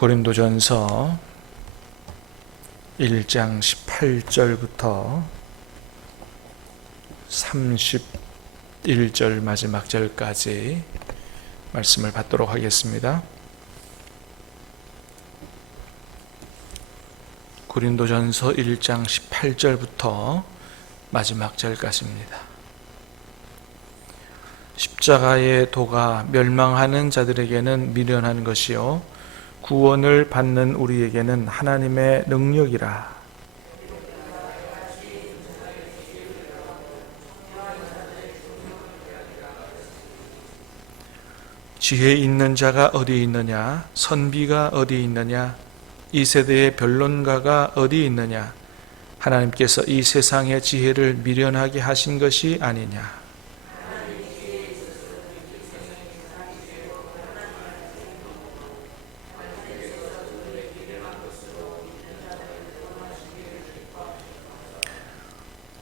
고린도전서 1장 18절부터 31절 마지막 절까지 말씀을 받도록 하겠습니다. 고린도전서 1장 18절부터 마지막 절까지입니다. 십자가의 도가 멸망하는 자들에게는 미련한 것이요 구원을 받는 우리에게는 하나님의 능력이라. 지혜 있는 자가 어디 있느냐? 선비가 어디 있느냐? 이 세대의 변론가가 어디 있느냐? 하나님께서 이 세상의 지혜를 미련하게 하신 것이 아니냐?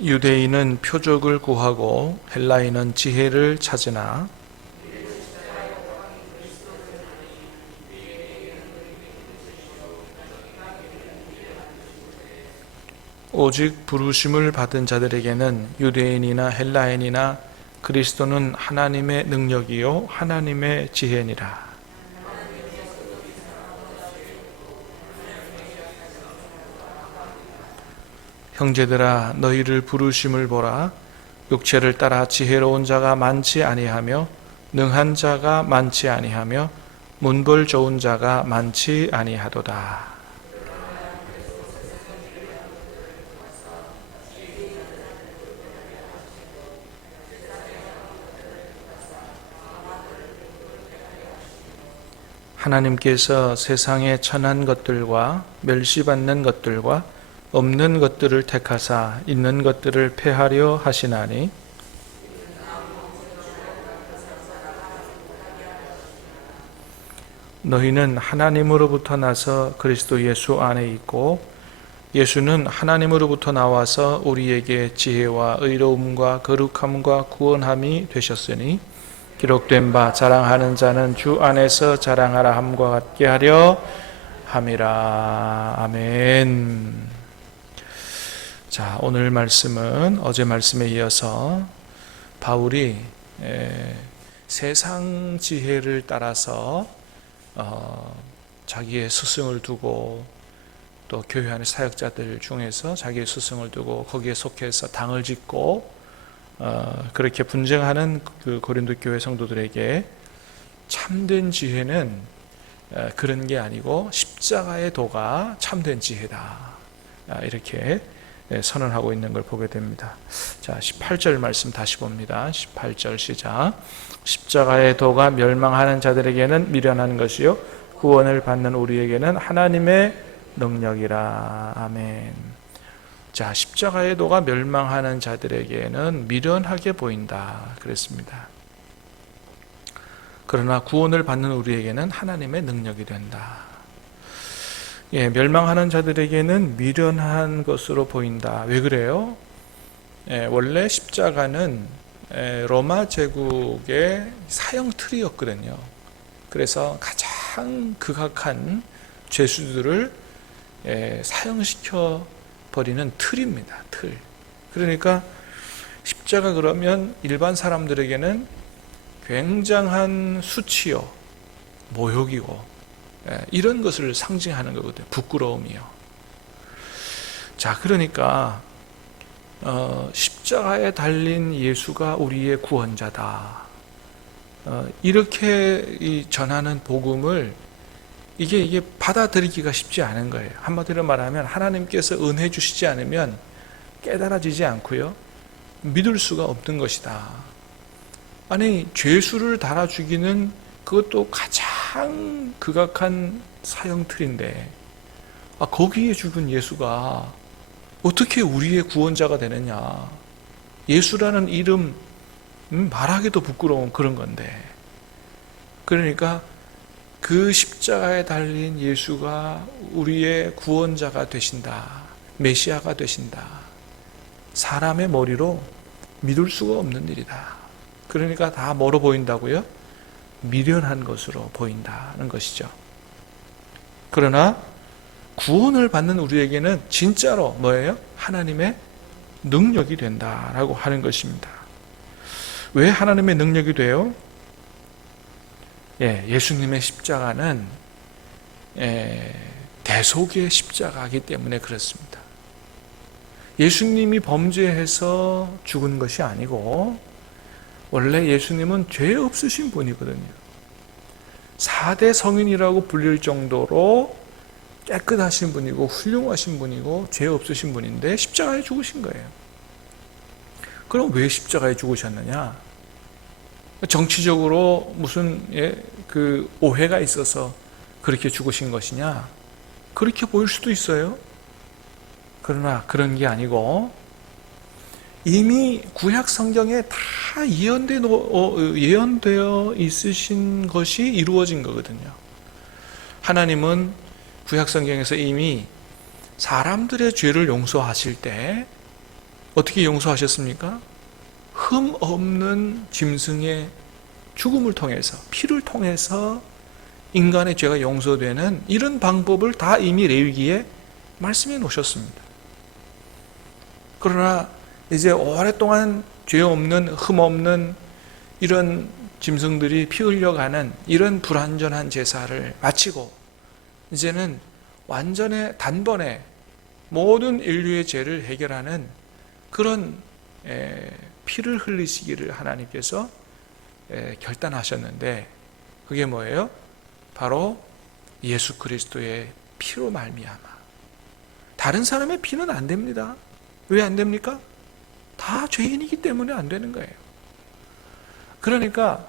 유대인은 표적을 구하고 헬라인은 지혜를 찾으나 오직 부르심을 받은 자들에게는 유대인이나 헬라인이나 그리스도는 하나님의 능력이요 하나님의 지혜니라. 형제들아 너희를 부르심을 보라. 육체를 따라 지혜로운 자가 많지 아니하며 능한 자가 많지 아니하며 문벌 좋은 자가 많지 아니하도다. 하나님께서 세상에 천한 것들과 멸시받는 것들과 없는 것들을 택하사 있는 것들을 폐하려 하시나니 너희는 하나님으로부터 나서 그리스도 예수 안에 있고 예수는 하나님으로부터 나와서 우리에게 지혜와 의로움과 거룩함과 구원함이 되셨으니 기록된 바 자랑하는 자는 주 안에서 자랑하라 함과 같게 하려 함이라. 아멘. 자, 오늘 말씀은 어제 말씀에 이어서 바울이 세상 지혜를 따라서 자기의 스승을 두고 또 교회 안의 사역자들 중에서 자기의 스승을 두고 거기에 속해서 당을 짓고 그렇게 분쟁하는 그 고린도 교회 성도들에게 참된 지혜는 그런 게 아니고 십자가의 도가 참된 지혜다, 이렇게 선언하고 있는 걸 보게 됩니다. 자, 18절 말씀 다시 봅니다. 18절 시작. 십자가의 도가 멸망하는 자들에게는 미련한 것이요 구원을 받는 우리에게는 하나님의 능력이라. 아멘. 자, 십자가의 도가 멸망하는 자들에게는 미련하게 보인다 그랬습니다. 그러나 구원을 받는 우리에게는 하나님의 능력이 된다. 멸망하는 자들에게는 미련한 것으로 보인다. 왜 그래요? 원래 십자가는 로마 제국의 사형 틀이었거든요. 그래서 가장 극악한 죄수들을 사형시켜 버리는 틀입니다. 틀. 그러니까 십자가 그러면 일반 사람들에게는 굉장한 수치요, 모욕이고 이런 것을 상징하는 거거든요. 부끄러움이요. 자, 그러니까 십자가에 달린 예수가 우리의 구원자다, 이렇게 전하는 복음을 이게 받아들이기가 쉽지 않은 거예요. 한마디로 말하면 하나님께서 은혜 주시지 않으면 깨달아지지 않고요 믿을 수가 없는 것이다. 아니, 죄수를 달아 죽이는 그것도 가장 극악한 사형틀인데 거기에 죽은 예수가 어떻게 우리의 구원자가 되느냐. 예수라는 이름 말하기도 부끄러운 그런 건데, 그러니까 그 십자가에 달린 예수가 우리의 구원자가 되신다, 메시아가 되신다, 사람의 머리로 믿을 수가 없는 일이다. 그러니까 다 뭐로 보인다고요? 미련한 것으로 보인다는 것이죠. 그러나 구원을 받는 우리에게는 진짜로 뭐예요? 하나님의 능력이 된다라고 하는 것입니다. 왜 하나님의 능력이 돼요? 예수님의 십자가는 대속의 십자가이기 때문에 그렇습니다. 예수님이 범죄해서 죽은 것이 아니고 원래 예수님은 죄 없으신 분이거든요. 4대 성인이라고 불릴 정도로 깨끗하신 분이고 훌륭하신 분이고 죄 없으신 분인데 십자가에 죽으신 거예요. 그럼 왜 십자가에 죽으셨느냐? 정치적으로 무슨 그 오해가 있어서 그렇게 죽으신 것이냐? 그렇게 보일 수도 있어요. 그러나 그런 게 아니고 이미 구약 성경에 다 예언되어 있으신 것이 이루어진 거거든요. 하나님은 구약 성경에서 이미 사람들의 죄를 용서하실 때 어떻게 용서하셨습니까? 흠 없는 짐승의 죽음을 통해서, 피를 통해서 인간의 죄가 용서되는 이런 방법을 다 이미 레위기에 말씀해 놓으셨습니다. 그러나 이제 오랫동안 죄 없는, 흠 없는 이런 짐승들이 피 흘려가는 이런 불완전한 제사를 마치고 이제는 완전히 단번에 모든 인류의 죄를 해결하는 그런 피를 흘리시기를 하나님께서 결단하셨는데 그게 뭐예요? 바로 예수 그리스도의 피로 말미암아. 다른 사람의 피는 안 됩니다. 왜 안 됩니까? 다 죄인이기 때문에 안 되는 거예요. 그러니까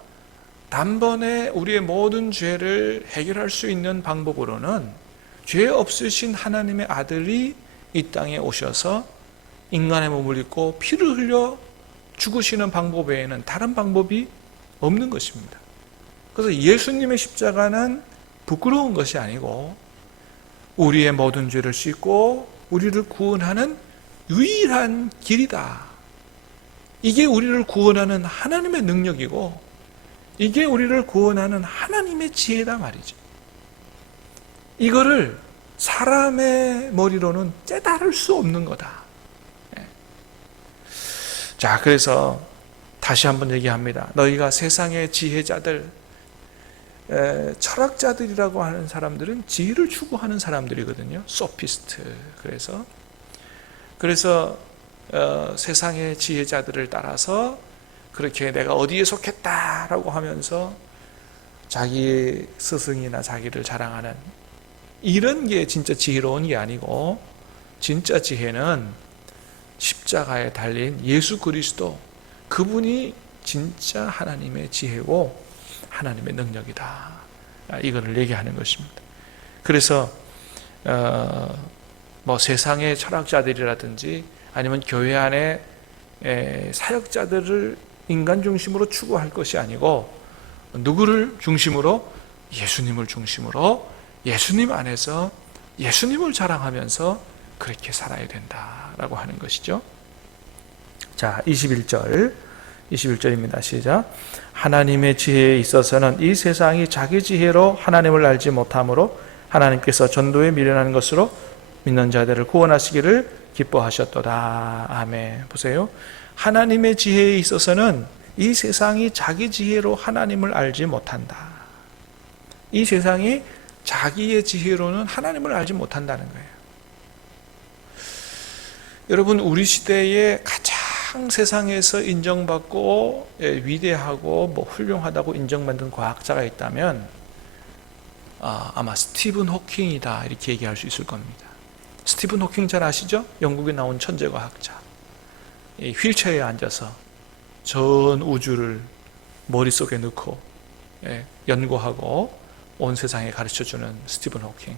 단번에 우리의 모든 죄를 해결할 수 있는 방법으로는 죄 없으신 하나님의 아들이 이 땅에 오셔서 인간의 몸을 입고 피를 흘려 죽으시는 방법 외에는 다른 방법이 없는 것입니다. 그래서 예수님의 십자가는 부끄러운 것이 아니고 우리의 모든 죄를 씻고 우리를 구원하는 유일한 길이다. 이게 우리를 구원하는 하나님의 능력이고 이게 우리를 구원하는 하나님의 지혜다 말이죠. 이거를 사람의 머리로는 깨달을 수 없는 거다. 자, 그래서 다시 한번 얘기합니다. 너희가 세상의 지혜자들, 철학자들이라고 하는 사람들은 지혜를 추구하는 사람들이거든요. 소피스트. 그래서 세상의 지혜자들을 따라서 그렇게 내가 어디에 속했다라고 하면서 자기 스승이나 자기를 자랑하는 이런 게 진짜 지혜로운 게 아니고 진짜 지혜는 십자가에 달린 예수 그리스도 그분이 진짜 하나님의 지혜고 하나님의 능력이다. 이거를 얘기하는 것입니다. 그래서 뭐 세상의 철학자들이라든지 아니면 교회 안에 사역자들을 인간 중심으로 추구할 것이 아니고 누구를 중심으로? 예수님을 중심으로 예수님 안에서 예수님을 자랑하면서 그렇게 살아야 된다라고 하는 것이죠. 자, 21절입니다. 시작. 하나님의 지혜에 있어서는 이 세상이 자기 지혜로 하나님을 알지 못하므로 하나님께서 전도에 미련한 것으로 믿는 자들을 구원하시기를 기뻐하셨도다. 아멘. 보세요. 하나님의 지혜에 있어서는 이 세상이 자기 지혜로 하나님을 알지 못한다. 이 세상이 자기의 지혜로는 하나님을 알지 못한다는 거예요. 여러분, 우리 시대에 가장 세상에서 인정받고 위대하고 훌륭하다고 인정받는 과학자가 있다면 아마 스티븐 호킹이다 이렇게 얘기할 수 있을 겁니다. 스티븐 호킹 잘 아시죠? 영국에 나온 천재과학자. 휠체어에 앉아서 전 우주를 머릿속에 넣고 연구하고 온 세상에 가르쳐주는 스티븐 호킹.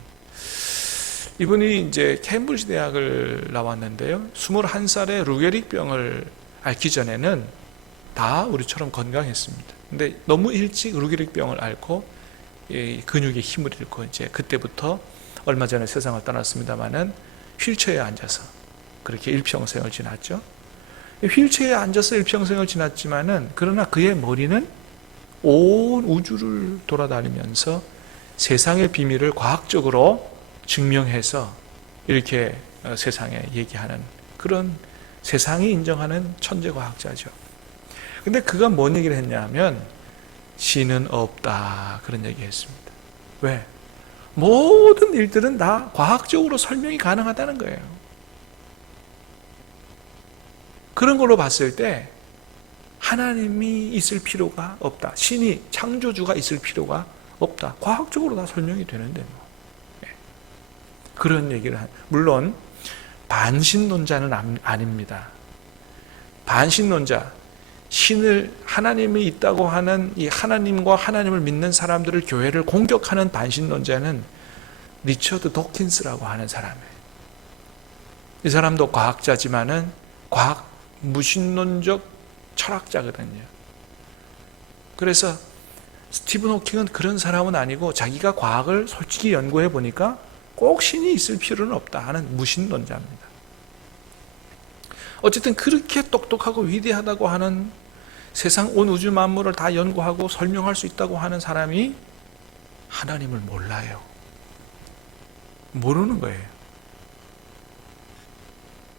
이분이 이제 케임브리지 대학을 나왔는데요. 21살에 루게릭병을 앓기 전에는 다 우리처럼 건강했습니다. 근데 너무 일찍 루게릭병을 앓고 근육의 힘을 잃고 이제 그때부터 얼마 전에 세상을 떠났습니다마는 휠체어에 앉아서 그렇게 일평생을 지났죠. 휠체어에 앉아서 일평생을 지났지만은 그러나 그의 머리는 온 우주를 돌아다니면서 세상의 비밀을 과학적으로 증명해서 이렇게 세상에 얘기하는 그런 세상이 인정하는 천재과학자죠. 근데 그가 뭔 얘기를 했냐면 신은 없다 그런 얘기 했습니다. 왜? 모든 일들은 다 과학적으로 설명이 가능하다는 거예요. 그런 걸로 봤을 때 하나님이 있을 필요가 없다. 신이 창조주가 있을 필요가 없다. 과학적으로 다 설명이 되는데 뭐. 그런 얘기를 물론 반신론자는 아닙니다. 반신론자, 신을 하나님이 있다고 하는 이 하나님과 하나님을 믿는 사람들을 교회를 공격하는 반신론자는 리처드 도킨스라고 하는 사람이에요. 이 사람도 과학자지만은 과학 무신론적 철학자거든요. 그래서 스티븐 호킹은 그런 사람은 아니고 자기가 과학을 솔직히 연구해 보니까 꼭 신이 있을 필요는 없다 하는 무신론자입니다. 어쨌든 그렇게 똑똑하고 위대하다고 하는 세상 온 우주 만물을 다 연구하고 설명할 수 있다고 하는 사람이 하나님을 몰라요. 모르는 거예요.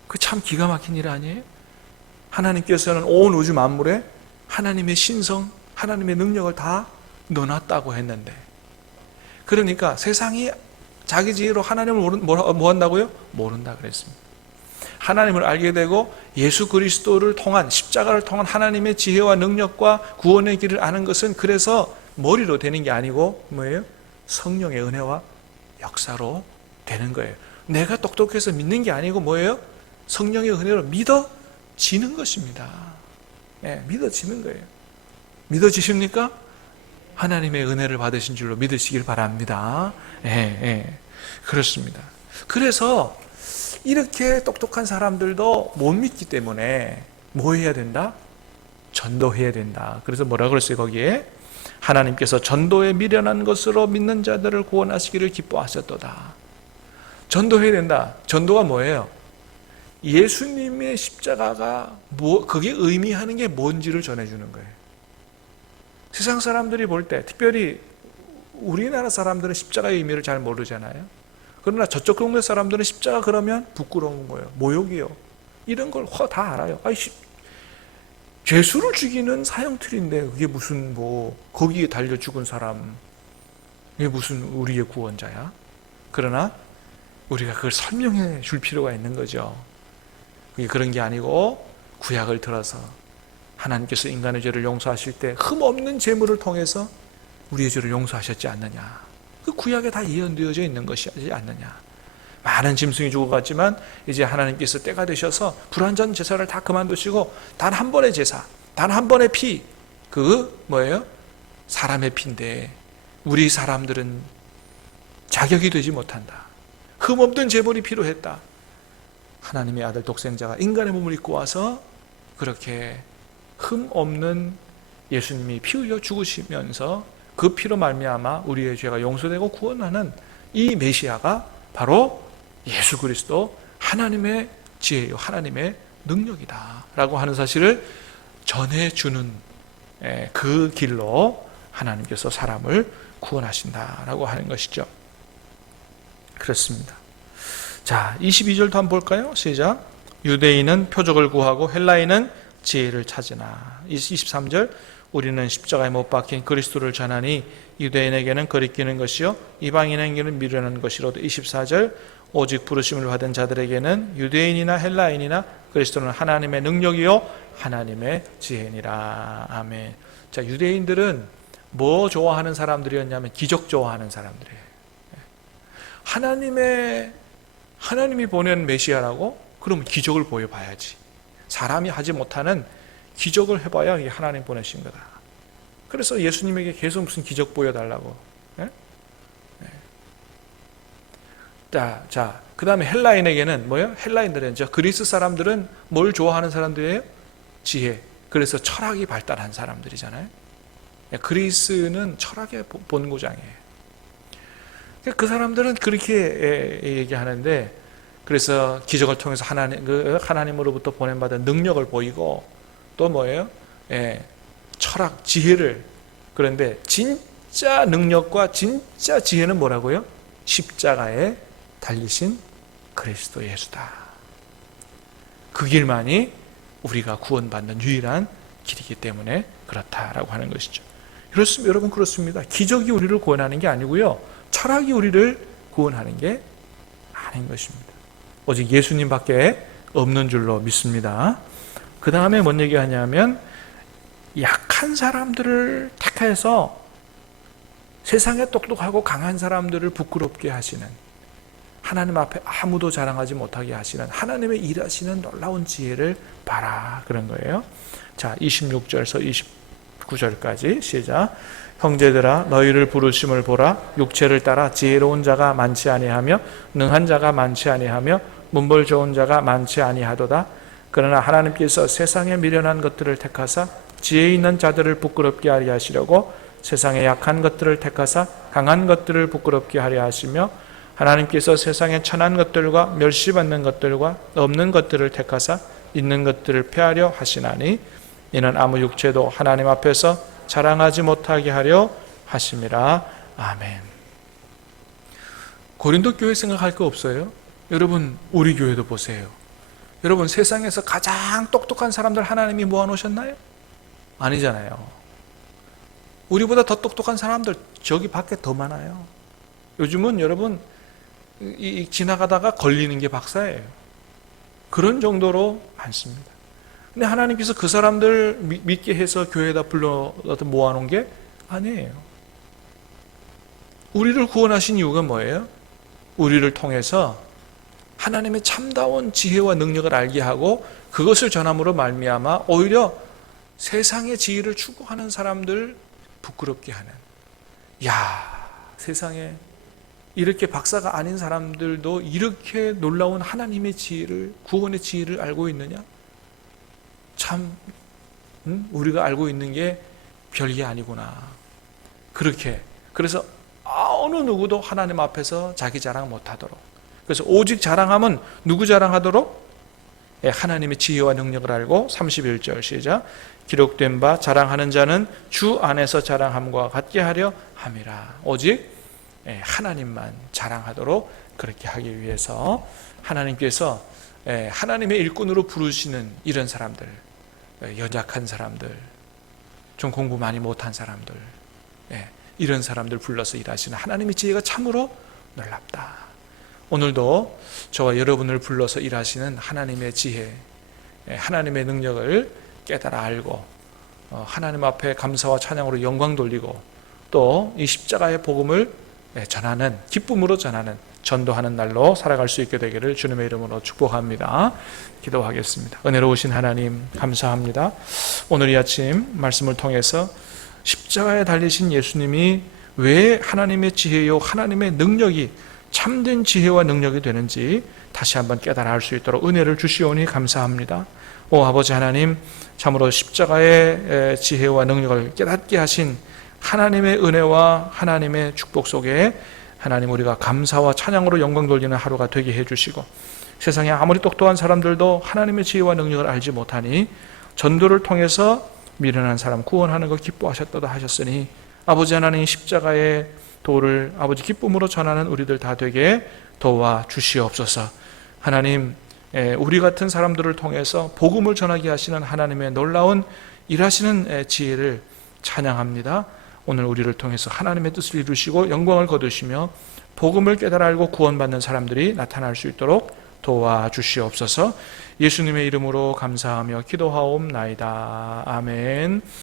그 참 기가 막힌 일 아니에요? 하나님께서는 온 우주 만물에 하나님의 신성, 하나님의 능력을 다 넣어놨다고 했는데, 그러니까 세상이 자기 지혜로 하나님을 뭐 한다고요? 모른다 그랬습니다. 하나님을 알게 되고 예수 그리스도를 통한 십자가를 통한 하나님의 지혜와 능력과 구원의 길을 아는 것은 그래서 머리로 되는 게 아니고 뭐예요? 성령의 은혜와 역사로 되는 거예요. 내가 똑똑해서 믿는 게 아니고 뭐예요? 성령의 은혜로 믿어지는 것입니다. 네, 믿어지는 거예요. 믿어지십니까? 하나님의 은혜를 받으신 줄로 믿으시길 바랍니다. 그렇습니다. 그래서 이렇게 똑똑한 사람들도 못 믿기 때문에 뭐 해야 된다? 전도해야 된다. 그래서 뭐라 그랬어요 거기에? 하나님께서 전도에 미련한 것으로 믿는 자들을 구원하시기를 기뻐하셨도다. 전도해야 된다. 전도가 뭐예요? 예수님의 십자가가 그게 의미하는 게 뭔지를 전해주는 거예요. 세상 사람들이 볼 때, 특별히 우리나라 사람들은 십자가의 의미를 잘 모르잖아요. 그러나 저쪽 동네 사람들은 십자가 그러면 부끄러운 거예요. 모욕이요. 이런 걸 다 알아요. 죄수를 죽이는 사형틀인데 그게 무슨 거기에 달려 죽은 사람, 이게 무슨 우리의 구원자야? 그러나 우리가 그걸 설명해 줄 필요가 있는 거죠. 그게 그런 게 아니고 구약을 들어서 하나님께서 인간의 죄를 용서하실 때 흠없는 제물을 통해서 우리의 죄를 용서하셨지 않느냐. 그 구약에 다 예언되어져 있는 것이지 않느냐. 많은 짐승이 죽어갔지만 이제 하나님께서 때가 되셔서 불완전 제사를 다 그만두시고 단 한 번의 제사, 단 한 번의 피, 그 뭐예요? 사람의 피인데 우리 사람들은 자격이 되지 못한다. 흠없는 제물이 필요했다. 하나님의 아들 독생자가 인간의 몸을 입고 와서 그렇게 흠없는 예수님이 피 흘려 죽으시면서 그 피로 말미암아 우리의 죄가 용서되고 구원하는 이 메시아가 바로 예수 그리스도 하나님의 지혜요 하나님의 능력이다 라고 하는 사실을 전해주는 그 길로 하나님께서 사람을 구원하신다라고 하는 것이죠. 그렇습니다. 자, 22절도 한번 볼까요? 시작. 유대인은 표적을 구하고 헬라인은 지혜를 찾으나. 23절. 우리는 십자가에 못 박힌 그리스도를 전하니 유대인에게는 거리끼는 것이요 이방인에게는 미련한 것이로도. 24절. 오직 부르심을 받은 자들에게는 유대인이나 헬라인이나 그리스도는 하나님의 능력이요 하나님의 지혜니라. 아멘. 자, 유대인들은 뭐 좋아하는 사람들이었냐면 기적 좋아하는 사람들이에요. 하나님이 보낸 메시아라고? 그러면 기적을 보여봐야지. 사람이 하지 못하는 기적을 해봐야 이게 하나님 보내신 거다. 그래서 예수님에게 계속 무슨 기적 보여달라고. 네? 네. 자, 그 다음에 헬라인에게는 뭐예요? 헬라인들은, 그리스 사람들은 뭘 좋아하는 사람들이에요? 지혜. 그래서 철학이 발달한 사람들이잖아요. 그리스는 철학의 본고장이에요. 그 사람들은 그렇게 얘기하는데, 그래서 기적을 통해서 하나님으로부터 보낸받은 능력을 보이고, 또 뭐예요? 철학, 지혜를. 그런데 진짜 진짜 능력과 진짜 지혜는 뭐라고요? 십자가에 달리신 그리스도 예수다. 그 길만이 우리가 구원받는 유일한 길이기 때문에 그렇다라고 하는 것이죠. 그렇습니다. 여러분, 그렇습니다. 기적이 우리를 구원하는 게 아니고요, 철학이 우리를 구원하는 게 아닌 것입니다. 오직 예수님밖에 없는 줄로 믿습니다. 그 다음에 뭔 얘기하냐면, 약한 사람들을 택해서 세상에 똑똑하고 강한 사람들을 부끄럽게 하시는, 하나님 앞에 아무도 자랑하지 못하게 하시는 하나님의 일하시는 놀라운 지혜를 봐라, 그런 거예요. 자, 26절에서 29절까지 시작. 형제들아, 너희를 부르심을 보라. 육체를 따라 지혜로운 자가 많지 아니하며 능한 자가 많지 아니하며 문벌 좋은 자가 많지 아니하도다. 그러나 하나님께서 세상에 미련한 것들을 택하사 지혜 있는 자들을 부끄럽게 하려 하시려고 세상에 약한 것들을 택하사 강한 것들을 부끄럽게 하려 하시며, 하나님께서 세상에 천한 것들과 멸시받는 것들과 없는 것들을 택하사 있는 것들을 폐하려 하시나니, 이는 아무 육체도 하나님 앞에서 자랑하지 못하게 하려 하심이라. 아멘. 고린도 교회 생각할 거 없어요? 여러분, 우리 교회도 보세요. 여러분, 세상에서 가장 똑똑한 사람들 하나님이 모아놓으셨나요? 아니잖아요. 우리보다 더 똑똑한 사람들 저기 밖에 더 많아요. 요즘은 여러분, 지나가다가 걸리는 게 박사예요. 그런 정도로 많습니다. 근데 하나님께서 그 사람들 믿게 해서 교회에다 불러 모아놓은 게 아니에요. 우리를 구원하신 이유가 뭐예요? 우리를 통해서 하나님의 참다운 지혜와 능력을 알게 하고 그것을 전함으로 말미암아 오히려 세상의 지혜를 추구하는 사람들 부끄럽게 하는, 야, 세상에 이렇게 박사가 아닌 사람들도 이렇게 놀라운 하나님의 지혜를, 구원의 지혜를 알고 있느냐? 참, 우리가 알고 있는 게 별게 아니구나. 그렇게. 그래서 어느 누구도 하나님 앞에서 자기 자랑 못하도록. 그래서 오직 자랑하면 누구 자랑하도록? 하나님의 지혜와 능력을 알고. 31절 시작. 기록된 바 자랑하는 자는 주 안에서 자랑함과 같게 하려 함이라. 오직 하나님만 자랑하도록 그렇게 하기 위해서 하나님께서 하나님의 일꾼으로 부르시는 이런 사람들, 연약한 사람들, 좀 공부 많이 못한 사람들, 이런 사람들 불러서 일하시는 하나님의 지혜가 참으로 놀랍다. 오늘도 저와 여러분을 불러서 일하시는 하나님의 지혜, 하나님의 능력을 깨달아 알고 하나님 앞에 감사와 찬양으로 영광 돌리고 또 이 십자가의 복음을 전하는, 기쁨으로 전하는, 전도하는 날로 살아갈 수 있게 되기를 주님의 이름으로 축복합니다. 기도하겠습니다. 은혜로우신 하나님, 감사합니다. 오늘 이 아침 말씀을 통해서 십자가에 달리신 예수님이 왜 하나님의 지혜요 하나님의 능력이 참된 지혜와 능력이 되는지 다시 한번 깨달아 알 수 있도록 은혜를 주시오니 감사합니다. 오 아버지 하나님, 참으로 십자가의 지혜와 능력을 깨닫게 하신 하나님의 은혜와 하나님의 축복 속에 하나님, 우리가 감사와 찬양으로 영광 돌리는 하루가 되게 해주시고, 세상에 아무리 똑똑한 사람들도 하나님의 지혜와 능력을 알지 못하니 전도를 통해서 미련한 사람 구원하는 것 기뻐하셨다고 하셨으니, 아버지 하나님, 십자가의 도를 아버지 기쁨으로 전하는 우리들 다 되게 도와 주시옵소서. 하나님, 우리 같은 사람들을 통해서 복음을 전하게 하시는 하나님의 놀라운 일하시는 지혜를 찬양합니다. 오늘 우리를 통해서 하나님의 뜻을 이루시고 영광을 거두시며 복음을 깨달아 알고 구원받는 사람들이 나타날 수 있도록 도와주시옵소서. 예수님의 이름으로 감사하며 기도하옵나이다. 아멘.